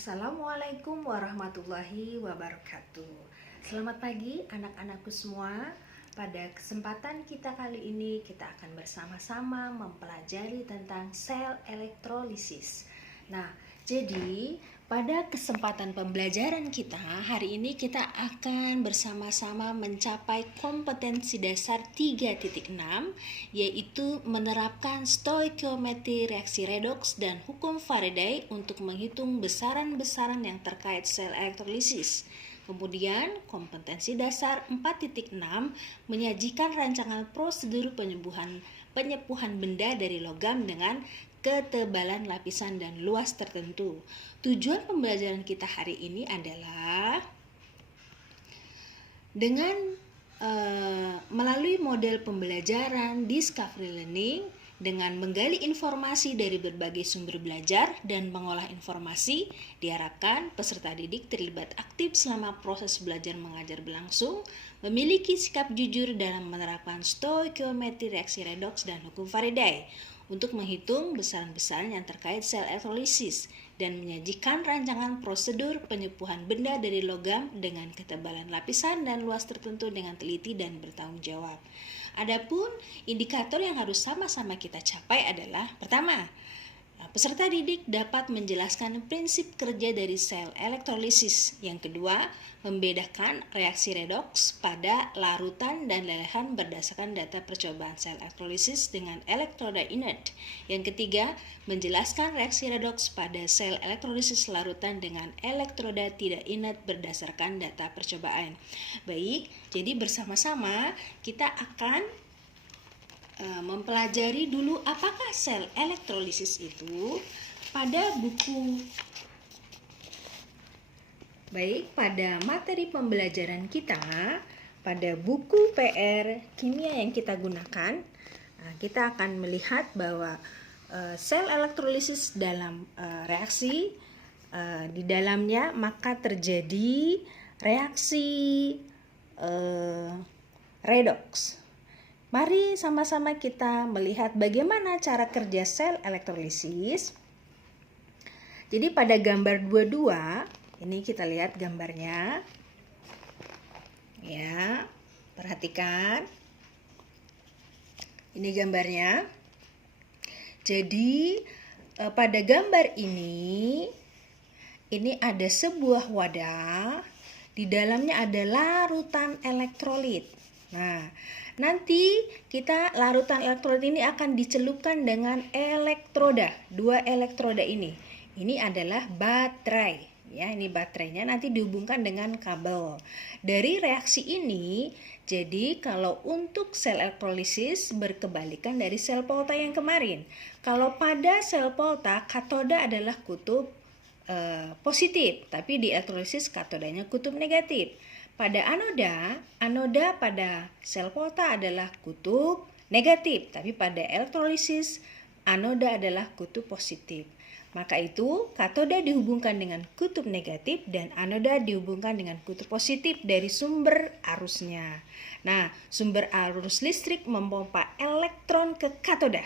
Assalamualaikum warahmatullahi wabarakatuh. Selamat pagi anak-anakku semua. Pada kesempatan kita kali ini kita akan bersama-sama mempelajari tentang sel elektrolisis. Nah, jadi pada kesempatan pembelajaran kita hari ini kita akan bersama-sama mencapai kompetensi dasar 3.6, yaitu menerapkan stoikiometri reaksi redoks dan hukum Faraday untuk menghitung besaran-besaran yang terkait sel elektrolisis. Kemudian kompetensi dasar 4.6 menyajikan rancangan prosedur penyepuhan benda dari logam dengan ketebalan lapisan dan luas tertentu. Tujuan pembelajaran kita hari ini adalah dengan melalui model pembelajaran discovery learning dengan menggali informasi dari berbagai sumber belajar dan mengolah informasi, diharapkan peserta didik terlibat aktif selama proses belajar mengajar berlangsung, memiliki sikap jujur dalam menerapkan stoikiometri reaksi redoks dan hukum Faraday untuk menghitung besaran-besaran yang terkait sel elektrolisis dan menyajikan rancangan prosedur penyepuhan benda dari logam dengan ketebalan lapisan dan luas tertentu dengan teliti dan bertanggung jawab. Adapun indikator yang harus sama-sama kita capai adalah: pertama, peserta didik dapat menjelaskan prinsip kerja dari sel elektrolisis. Yang kedua, membedakan reaksi redoks pada larutan dan lelehan berdasarkan data percobaan sel elektrolisis dengan elektroda inert. Yang ketiga, menjelaskan reaksi redoks pada sel elektrolisis larutan dengan elektroda tidak inert berdasarkan data percobaan. Baik, jadi bersama-sama kita akan mempelajari dulu apakah sel elektrolisis itu pada buku. Baik, pada materi pembelajaran kita, pada buku PR kimia yang kita gunakan, kita akan melihat bahwa sel elektrolisis dalam reaksi di dalamnya maka terjadi reaksi redoks. Mari sama-sama kita melihat bagaimana cara kerja sel elektrolisis. Jadi pada gambar 22, ini kita lihat gambarnya. Ya, perhatikan. Ini gambarnya. Jadi pada gambar ini ada sebuah wadah. Di dalamnya ada larutan elektrolit. Nah, nanti larutan elektrolit ini akan dicelupkan dengan elektroda, 2 elektroda ini. Ini adalah baterai, ya, ini baterainya nanti dihubungkan dengan kabel. Dari reaksi ini, jadi kalau untuk sel elektrolisis berkebalikan dari sel Volta yang kemarin. Kalau pada sel Volta katoda adalah kutub positif, tapi di elektrolisis katodanya kutub negatif. Pada anoda pada sel Volta adalah kutub negatif, tapi pada elektrolisis anoda adalah kutub positif. Maka itu katoda dihubungkan dengan kutub negatif dan anoda dihubungkan dengan kutub positif dari sumber arusnya. Nah, sumber arus listrik memompa elektron ke katoda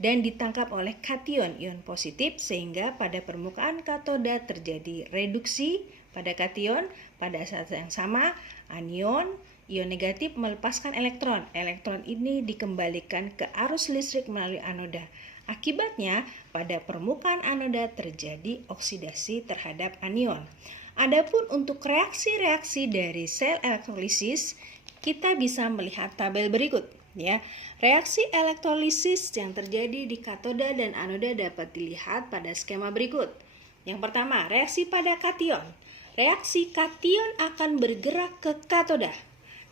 dan ditangkap oleh kation ion positif sehingga pada permukaan katoda terjadi reduksi pada kation. Pada saat yang sama, anion ion negatif melepaskan elektron. Elektron ini dikembalikan ke arus listrik melalui anoda. Akibatnya, pada permukaan anoda terjadi oksidasi terhadap anion. Adapun untuk reaksi-reaksi dari sel elektrolisis, kita bisa melihat tabel berikut. Ya, reaksi elektrolisis yang terjadi di katoda dan anoda dapat dilihat pada skema berikut. Yang pertama, reaksi pada kation. Reaksi kation akan bergerak ke katoda.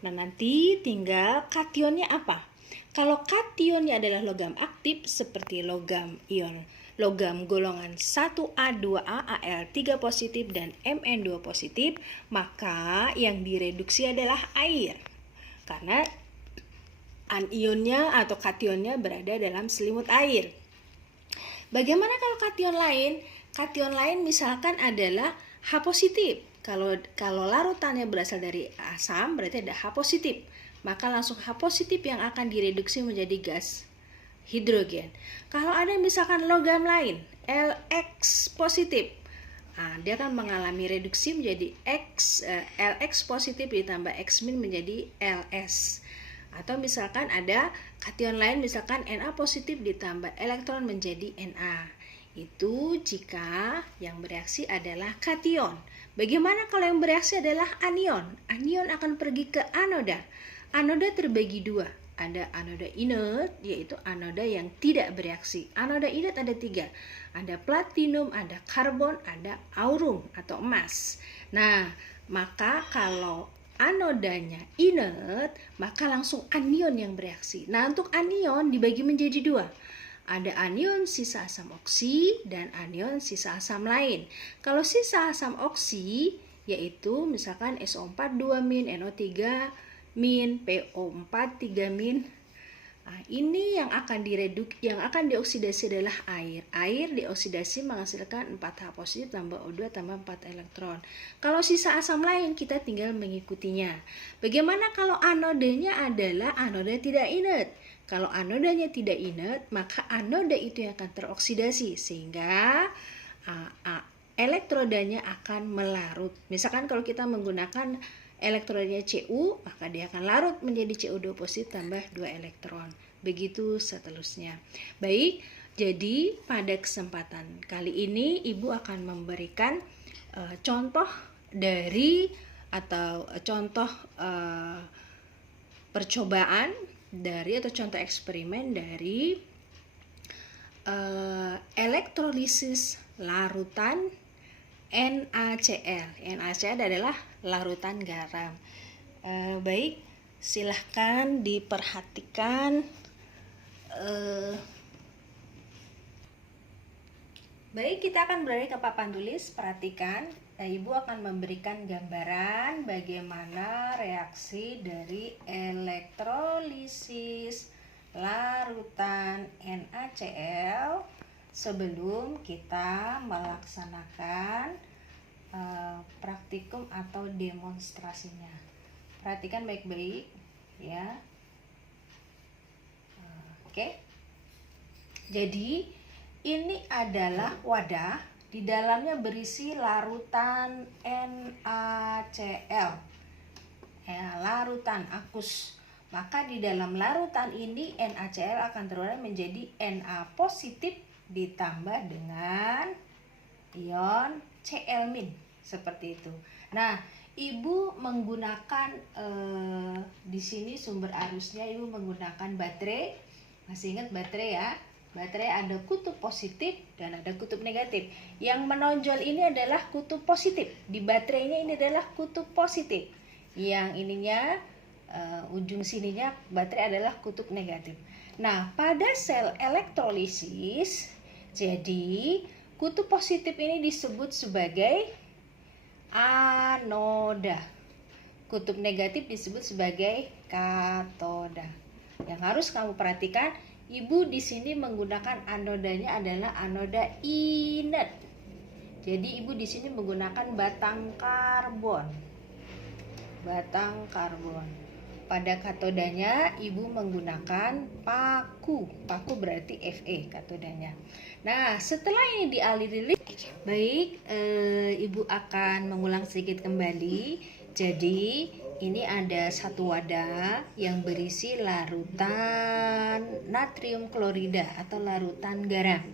Nah, nanti tinggal kationnya apa? Kalau kationnya adalah logam aktif seperti logam golongan 1A, 2A, Al3 positif dan Mn2 positif, maka yang direduksi adalah air. Karena anionnya atau kationnya berada dalam selimut air. Bagaimana kalau kation lain? Kation lain misalkan adalah H positif. Kalau larutannya berasal dari asam berarti ada H positif. Maka langsung H positif yang akan direduksi menjadi gas hidrogen. Kalau ada misalkan logam lain, Lx positif, dia akan mengalami reduksi menjadi LX positif ditambah X min menjadi LS. Atau misalkan ada kation lain, misalkan Na positif ditambah elektron menjadi Na. Itu jika yang bereaksi adalah kation. Bagaimana kalau yang bereaksi adalah anion? Anion akan pergi ke anoda. Anoda terbagi dua. Ada anoda inert, yaitu anoda yang tidak bereaksi. Anoda inert ada 3. Ada platinum, ada karbon, ada aurum atau emas. Nah, maka kalau anodanya inert, maka langsung anion yang bereaksi. Nah, untuk anion dibagi menjadi 2. Ada anion sisa asam oksi dan anion sisa asam lain. Kalau sisa asam oksi yaitu misalkan SO4 2-, NO3-, PO4 3-. Nah, ini yang akan dioksidasi adalah air. Air dioksidasi menghasilkan 4H positif tambah O2 tambah 4 elektron. Kalau sisa asam lain kita tinggal mengikutinya. Bagaimana kalau anodanya adalah anoda tidak inert? Kalau anodanya tidak inert, maka anoda itu yang akan teroksidasi sehingga elektrodanya akan melarut. Misalkan kalau kita menggunakan elektronnya Cu, maka dia akan larut menjadi CO2 positif tambah 2 elektron. Begitu seterusnya. Baik, jadi pada kesempatan kali ini Ibu akan memberikan contoh dari atau contoh percobaan dari atau contoh eksperimen dari elektrolisis larutan NaCl. NaCl adalah larutan garam. Baik, silahkan diperhatikan. Baik, kita akan beralih ke papan tulis. Perhatikan, Ibu akan memberikan gambaran bagaimana reaksi dari elektrolisis larutan NaCl sebelum kita melaksanakan praktikum atau demonstrasinya. Perhatikan baik-baik ya. Oke. Jadi ini adalah wadah, di dalamnya berisi larutan NaCl. Larutan aqueous. Maka di dalam larutan ini NaCl akan terurai menjadi Na positif ditambah dengan ion Cl-, seperti itu. Nah, Ibu menggunakan di sini sumber arusnya Ibu menggunakan baterai. Masih ingat baterai ya? Baterai ada kutub positif dan ada kutub negatif. Yang menonjol ini adalah kutub positif. Di baterainya ini adalah kutub positif. Yang ininya ujung sininya baterai adalah kutub negatif. Nah, pada sel elektrolisis, jadi kutub positif ini disebut sebagai anoda. Kutub negatif disebut sebagai katoda. Yang harus kamu perhatikan, Ibu di sini menggunakan anodanya adalah anoda inert. Jadi Ibu di sini menggunakan batang karbon. Batang karbon. Pada katodanya Ibu menggunakan paku. Paku berarti Fe katodanya. Nah, setelah ini dialiri, baik, Ibu akan mengulang sedikit kembali. Jadi ini ada satu wadah yang berisi larutan natrium klorida atau larutan garam.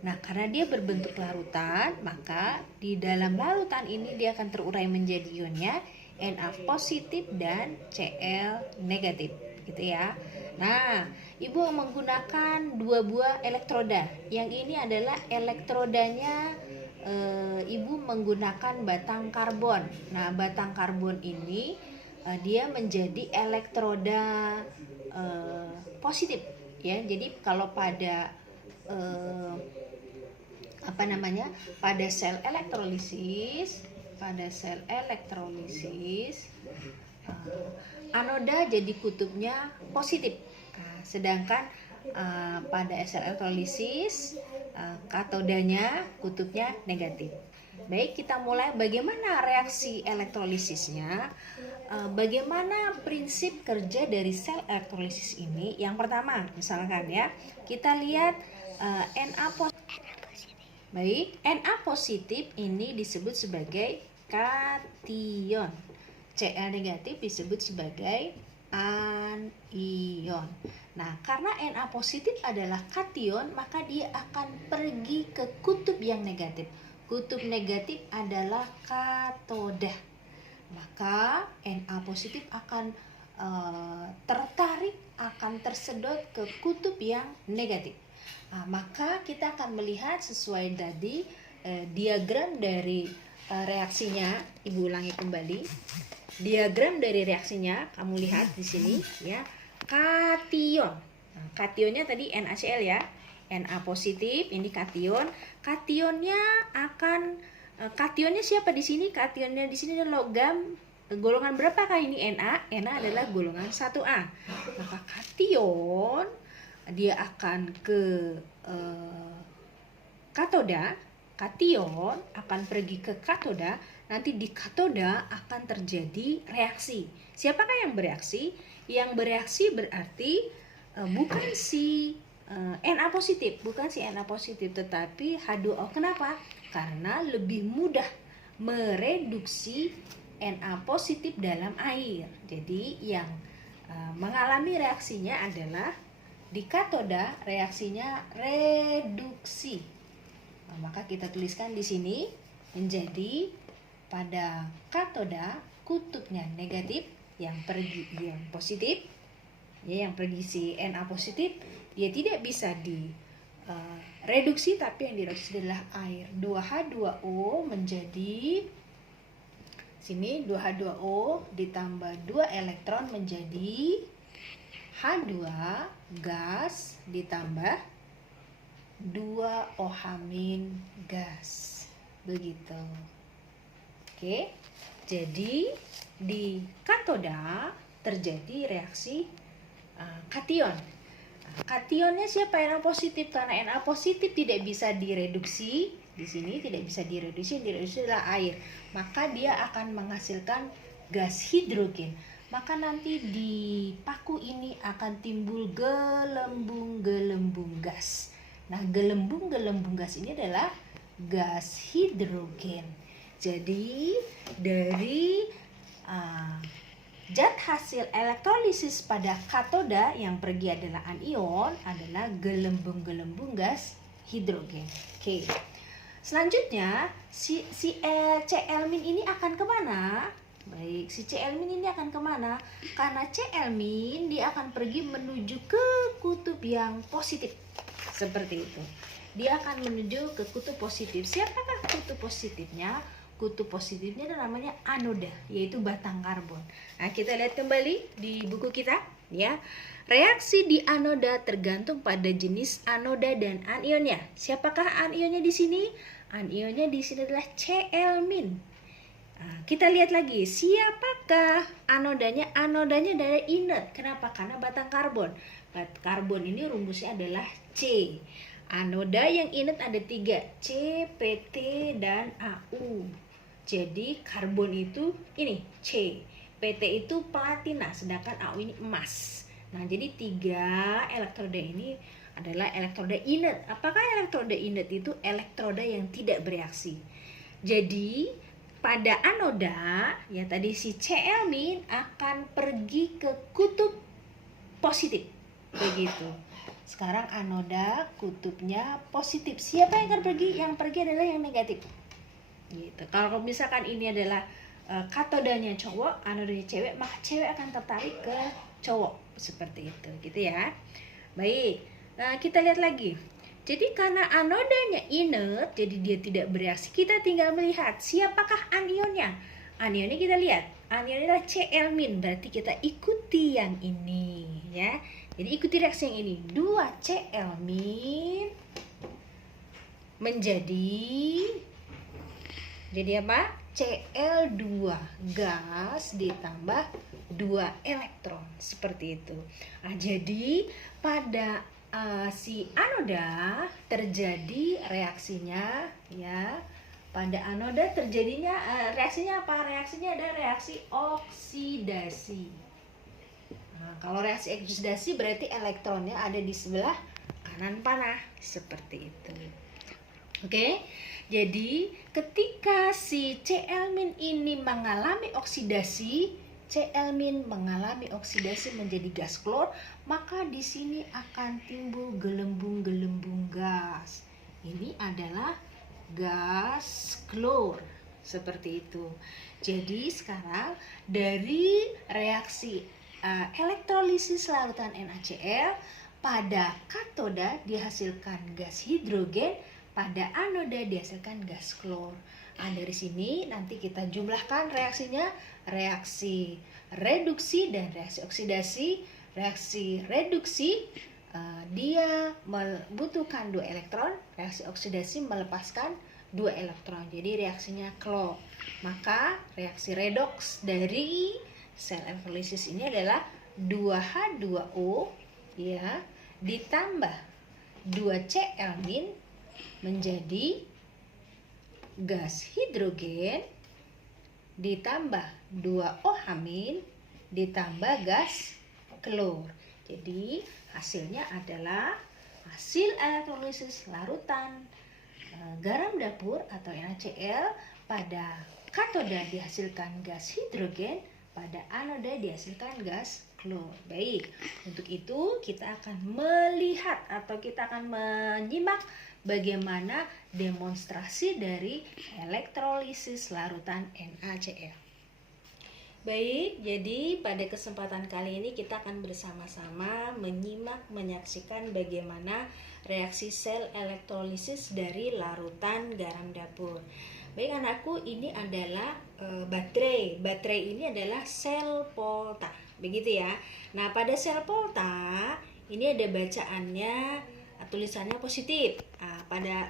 Nah, karena dia berbentuk larutan, maka di dalam larutan ini dia akan terurai menjadi ionnya Na positif dan Cl negatif, gitu ya. Nah, Ibu menggunakan 2 buah elektroda. Yang ini adalah elektrodanya Ibu menggunakan batang karbon. Nah, batang karbon ini dia menjadi elektroda positif, ya. Jadi kalau pada pada sel elektrolisis, anoda jadi kutubnya positif. Nah, sedangkan pada sel elektrolisis katodanya kutubnya negatif. Baik, kita mulai bagaimana reaksi elektrolisisnya. Bagaimana prinsip kerja dari sel elektrolisis ini? Yang pertama, misalkan ya, kita lihat Na positif. Baik, Na positif ini disebut sebagai kation. Cl negatif disebut sebagai anion. Nah, karena Na positif adalah kation, maka dia akan pergi ke kutub yang negatif. Kutub negatif adalah katoda. Maka Na positif akan tertarik, akan tersedot ke kutub yang negatif. Nah, maka kita akan melihat sesuai tadi diagram dari reaksinya. Ibu ulangi kembali. Diagram dari reaksinya kamu lihat di sini ya. Kation. Nah, kationnya tadi NaCl ya. Na positif ini kation. Kationnya akan kationnya siapa di sini? Kationnya di sini adalah logam. Golongan berapakah ini Na? Na adalah golongan 1A. Maka kation dia akan ke katoda. Kation akan pergi ke katoda. Nanti di katoda akan terjadi reaksi. Siapakah yang bereaksi? Yang bereaksi berarti bukan si Na positif, tetapi H2O. Kenapa? Karena lebih mudah mereduksi Na positif dalam air. Jadi yang mengalami reaksinya adalah di katoda, reaksinya reduksi. Nah, maka kita tuliskan di sini menjadi pada katoda kutubnya negatif, yang pergi ion positif, ya, yang pergi si Na positif, dia tidak bisa di reduksi, tapi yang direduksi adalah air. 2H2O menjadi sini 2H2O ditambah 2 elektron menjadi H2 gas ditambah 2O- gas. Begitu. Oke. Jadi di katoda terjadi reaksi kation. Kationnya siapa? Na positif. Karena Na positif tidak bisa direduksi, di sini tidak bisa direduksi, yang direduksi adalah air. Maka dia akan menghasilkan gas hidrogen. Maka nanti di paku ini akan timbul gelembung-gelembung gas. Nah, gelembung-gelembung gas ini adalah gas hidrogen. Jadi dari zat hasil elektrolisis pada katoda yang pergi adalah anion adalah gelembung-gelembung gas hidrogen. Oke. Selanjutnya si Cl- ini akan kemana? Baik, si Cl- ini akan kemana? Karena Cl- dia akan pergi menuju ke kutub yang positif. Seperti itu. Dia akan menuju ke kutub positif. Siapakah kutub positifnya? Kutub positifnya namanya anoda, yaitu batang karbon. Nah, kita lihat kembali di buku kita ya. Reaksi di anoda tergantung pada jenis anoda dan anionnya. Siapakah anionnya di sini? Anionnya di sini adalah Cl-. Nah, kita lihat lagi, siapakah anodanya? Anodanya dari inert. Kenapa? Karena batang karbon. Batang karbon ini rumusnya adalah C. Anoda yang inert ada 3, C, PT, dan AU. Jadi karbon itu ini C, PT itu platina, sedangkan AU ini emas. Nah, jadi 3 elektroda ini adalah elektroda inert. Apakah elektroda inert itu? Elektroda yang tidak bereaksi. Jadi pada anoda ya tadi si Cl- akan pergi ke kutub positif. Begitu. Sekarang anoda kutubnya positif. Siapa yang akan pergi? Yang pergi adalah yang negatif. Gitu. Kalau misalkan ini adalah katodanya cowok, anodanya cewek, maka cewek akan tertarik ke cowok, seperti itu, gitu ya. Baik, nah, kita lihat lagi. Jadi karena anodanya inert, jadi dia tidak bereaksi. Kita tinggal melihat siapakah anionnya. Anionnya kita lihat, anionnya adalah Cl-, berarti kita ikuti yang ini, ya. Jadi ikuti reaksi yang ini. 2 Cl- jadi apa? Cl2 gas ditambah 2 elektron, seperti itu. Nah, jadi pada si anoda terjadi reaksinya ya. Pada anoda terjadinya reaksinya apa? Reaksinya ada reaksi oksidasi. Nah, kalau reaksi oksidasi berarti elektronnya ada di sebelah kanan panah, seperti itu. Oke. Jadi ketika si Cl- ini mengalami oksidasi, Cl- mengalami oksidasi menjadi gas klor, maka di sini akan timbul gelembung-gelembung gas. Ini adalah gas klor, seperti itu. Jadi sekarang dari reaksi elektrolisis larutan NaCl, pada katoda dihasilkan gas hidrogen, pada anoda dihasilkan gas klor. Nah, dari sini nanti kita jumlahkan reaksinya, reaksi reduksi dan reaksi oksidasi. Reaksi reduksi dia membutuhkan 2 elektron, reaksi oksidasi melepaskan 2 elektron. Jadi reaksinya klor. Maka reaksi redoks dari sel elektrolisis ini adalah 2H2O ya ditambah 2Cl- menjadi gas hidrogen ditambah 2OH- ditambah gas klor. Jadi hasilnya adalah hasil elektrolisis larutan garam dapur atau NaCl. Pada katoda dihasilkan gas hidrogen, pada anoda dihasilkan gas klor. Baik, untuk itu kita akan melihat atau kita akan menyimak bagaimana demonstrasi dari elektrolisis larutan NaCl. Baik, jadi pada kesempatan kali ini kita akan bersama-sama menyimak, menyaksikan bagaimana reaksi sel elektrolisis dari larutan garam dapur. Baik anakku, ini adalah baterai. Baterai ini adalah sel volta, begitu ya. Nah, pada sel volta ini ada bacaannya, tulisannya positif. Nah,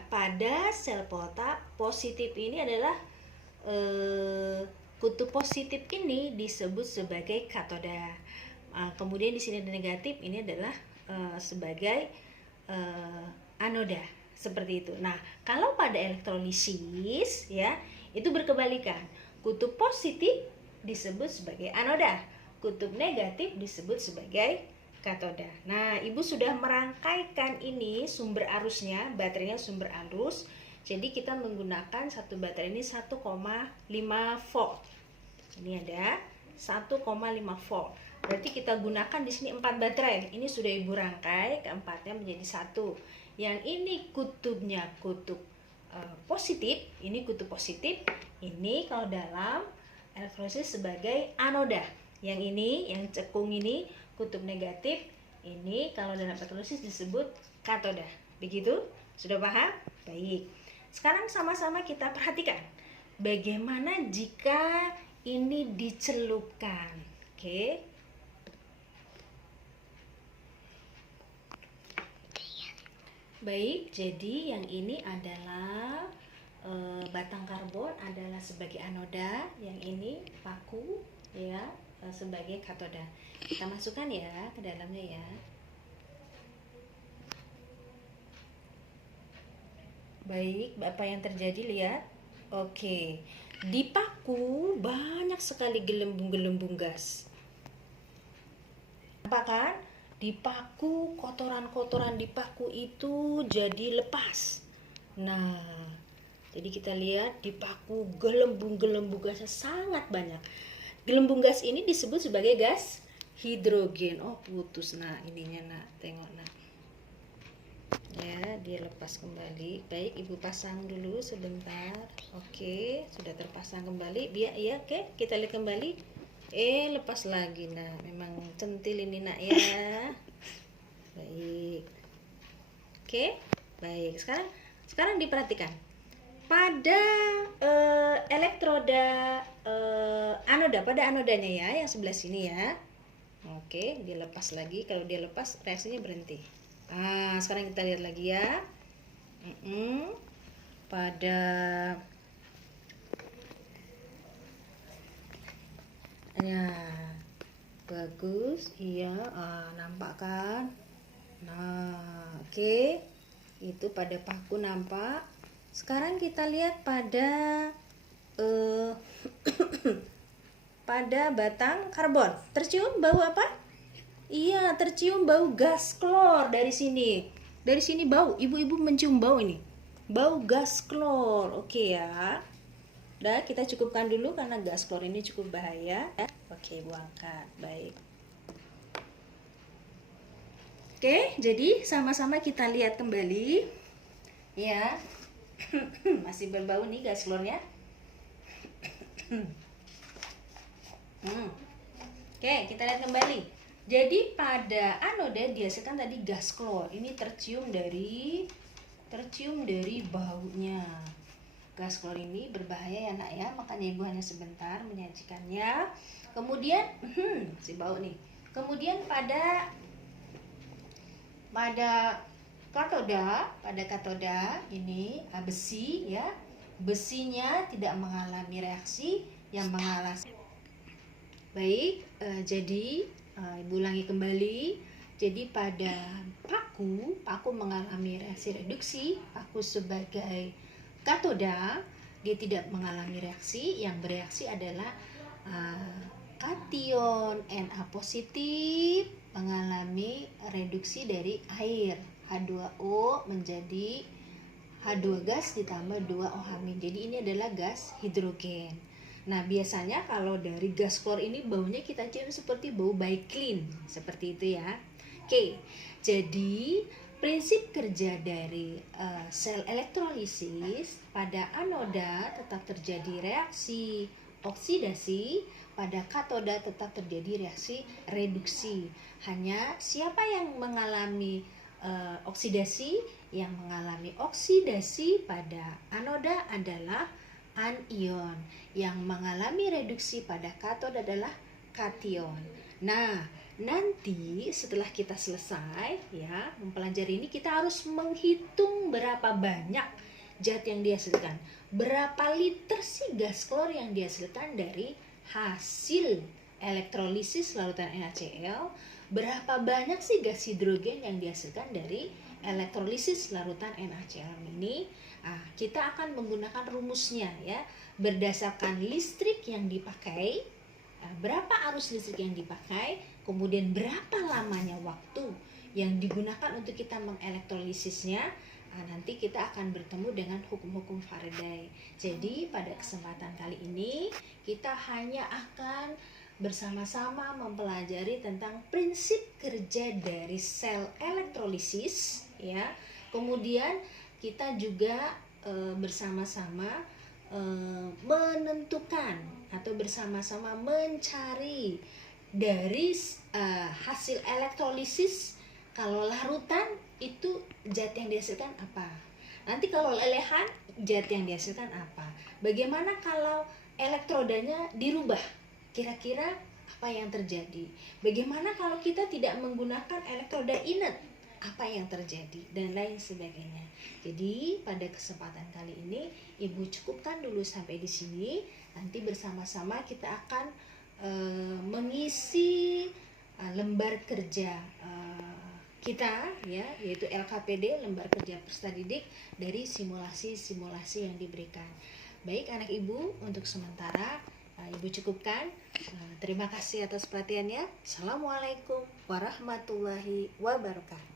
pada sel volta positif ini adalah kutub positif ini disebut sebagai katoda. Kemudian di sini ada negatif, ini adalah sebagai anoda, seperti itu. Nah, kalau pada elektrolisis ya, itu berkebalikan. Kutub positif disebut sebagai anoda, kutub negatif disebut sebagai katoda. Nah, Ibu sudah merangkaikan ini sumber arusnya, baterainya sumber arus. Jadi kita menggunakan satu baterai ini 1,5 volt. Ini ada 1,5 volt. Berarti kita gunakan di sini 4 baterai. Ini sudah Ibu rangkai, keempatnya menjadi satu. Yang ini kutubnya kutub positif, ini kutub positif. Ini kalau dalam elektrolisis sebagai anoda. Yang ini, yang cekung ini kutub negatif. Ini kalau dalam elektrolisis disebut katoda. Begitu? Sudah paham? Baik. Sekarang sama-sama kita perhatikan bagaimana jika ini dicelupkan. Oke. Baik, jadi yang ini adalah batang karbon adalah sebagai anoda, yang ini paku ya sebagai katoda. Kita masukkan ya ke dalamnya ya. Baik, apa yang terjadi lihat? Oke, di paku banyak sekali gelembung-gelembung gas. Apa kan? Di paku, kotoran-kotoran di paku itu jadi lepas. Nah, jadi kita lihat di paku gelembung-gelembung gasnya sangat banyak. Gelembung gas ini disebut sebagai gas hidrogen. Oh, putus nah ininya nak, tengok nak. Ya, dia lepas kembali. Baik, Ibu pasang dulu sebentar. Oke, sudah terpasang kembali. Biar ya, oke, kita lihat kembali. Lepas lagi nah. Memang centil ini nak ya. Baik. Oke, baik. Sekarang diperhatikan. Pada elektroda anoda, pada anodanya ya, yang sebelah sini ya. Oke, dia lepas lagi. Kalau dia lepas, reaksinya berhenti. Sekarang kita lihat lagi ya. Pada ya bagus, iya, nampak kan? Nah, oke. Itu pada paku nampak. Sekarang kita lihat pada pada batang karbon. Tercium bau apa? Iya, tercium bau gas klor dari sini. Dari sini bau. Ibu-ibu mencium bau ini. bau gas klor. Oke ya. Udah, kita cukupkan dulu karena gas klor ini cukup bahaya. Oke, buangkan. Baik. Oke, jadi sama-sama kita lihat kembali. Ya. Masih berbau nih gas klornya. Oke, kita lihat kembali. Jadi pada anoda dihasilkan tadi gas klor. Ini tercium dari baunya. Gas klor ini berbahaya ya nak ya, makanya ibu hanya sebentar menyajikannya. Kemudian masih bau nih. Kemudian pada katoda ini besi ya. Besinya tidak mengalami reaksi yang mengalami. Baik, jadi ibu ulangi kembali. Jadi pada paku mengalami reaksi reduksi. Paku sebagai katoda, dia tidak mengalami reaksi. Yang bereaksi adalah kation Na positif mengalami reduksi dari air H2O menjadi H2 gas ditambah 2O-. Jadi ini adalah gas hidrogen. Nah, biasanya kalau dari gas klor ini baunya kita cium seperti bau baiklin, seperti itu ya. Oke, jadi prinsip kerja dari sel elektrolisis pada anoda tetap terjadi reaksi oksidasi, pada katoda tetap terjadi reaksi reduksi. Hanya siapa yang mengalami oksidasi? Yang mengalami oksidasi pada anoda adalah anion. Yang mengalami reduksi pada katoda adalah kation. Nah, nanti setelah kita selesai ya mempelajari ini, kita harus menghitung berapa banyak zat yang dihasilkan. Berapa liter sih gas klor yang dihasilkan dari hasil elektrolisis larutan NaCl? Berapa banyak sih gas hidrogen yang dihasilkan dari elektrolisis larutan NaCl ini? Kita akan menggunakan rumusnya ya, berdasarkan listrik yang dipakai, berapa arus listrik yang dipakai, kemudian berapa lamanya waktu yang digunakan untuk kita mengelektrolisisnya. Nanti kita akan bertemu dengan hukum-hukum Faraday. Jadi pada kesempatan kali ini kita hanya akan bersama-sama mempelajari tentang prinsip kerja dari sel elektrolisis ya. Kemudian kita juga bersama-sama menentukan atau bersama-sama mencari dari hasil elektrolisis. Kalau larutan itu zat yang dihasilkan apa? Nanti kalau lelehan zat yang dihasilkan apa? Bagaimana kalau elektrodanya dirubah? Kira-kira apa yang terjadi? Bagaimana kalau kita tidak menggunakan elektroda inert? Apa yang terjadi? Dan lain sebagainya. Jadi pada kesempatan kali ini ibu cukupkan dulu sampai di sini. Nanti bersama-sama kita akan mengisi lembar kerja kita ya, yaitu LKPD, lembar kerja peserta didik dari simulasi-simulasi yang diberikan. Baik anak ibu, untuk sementara ibu cukupkan. Terima kasih atas perhatiannya. Assalamualaikum warahmatullahi wabarakatuh.